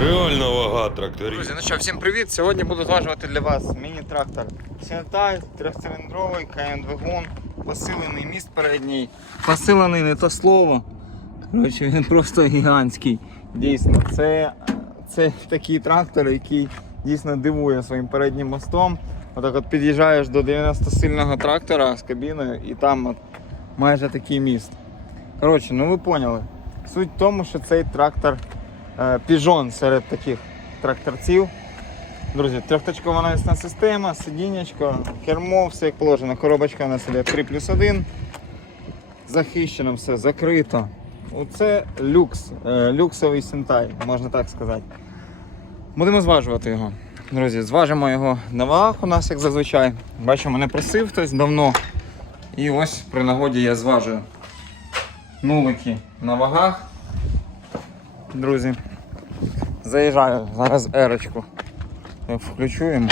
Реально вага тракторів. Друзі, ну що, всім привіт! Сьогодні буду зважувати для вас міні-трактор Сентай, трьохциліндровий, КМ-двигун, посилений міст передній. Посилений не то слово. Коротше, він просто гігантський. Дійсно, це, це такий трактор, який дійсно дивує своїм переднім мостом. Отак от під'їжджаєш до 90-сильного трактора з кабіною і там от майже такий міст. Коротше, ну ви поняли. Суть в тому, що цей трактор піжон серед таких тракторців. Друзі, трьохточкова навісна система, сидіннячко, кермо, все як положено. Коробочка у нас іде 3 плюс 1. Захищено все, закрито. Оце люкс, е, люксовий сентай, можна так сказати. Будемо зважувати його. Друзі, зважимо його на вагах у нас, як зазвичай. Бачу, мене просив хтось давно. І ось при нагоді я зважую нулики на вагах. Друзі, заїжджаю зараз ерочку. Я включу йому.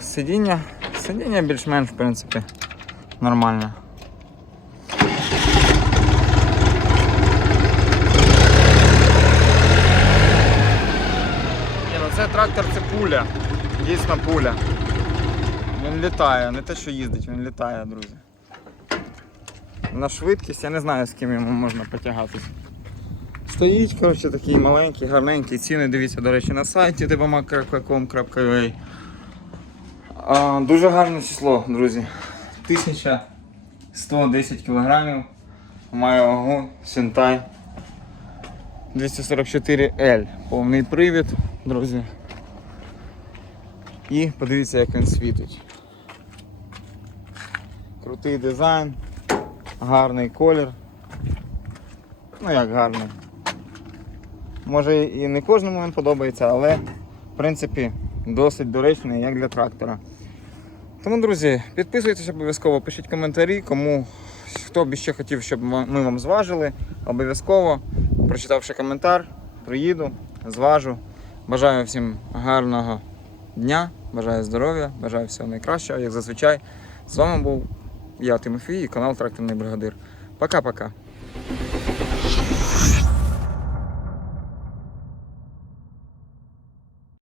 Сидіння. Сидіння більш-менш, в принципі, нормальне. Ну це трактор це пуля. Дійсно пуля. Він літає, не те, що їздить, він літає, друзі. На швидкість я не знаю, з ким йому можна потягатись. Стоїть, коротше, такий маленький, гарненький. Ціни дивіться, до речі, на сайті dbmac.com.ua. А, Дуже гарне число, друзі. 1110 кг. Має вагу Sentai 244L. Повний привід, друзі. І подивіться, як він світить. Крутий дизайн, гарний колір. Ну як гарний. Може і не кожному він подобається, але в принципі досить доречний, як для трактора. Тому, друзі, підписуйтесь обов'язково, пишіть коментарі, кому хто б ще хотів, щоб ми вам зважили. Обов'язково, прочитавши коментар, приїду, зважу. Бажаю всім гарного дня, бажаю здоров'я, бажаю всього найкращого, як зазвичай. З вами був я, Тимофій, і канал Тракторний Бригадир. Пока-пока.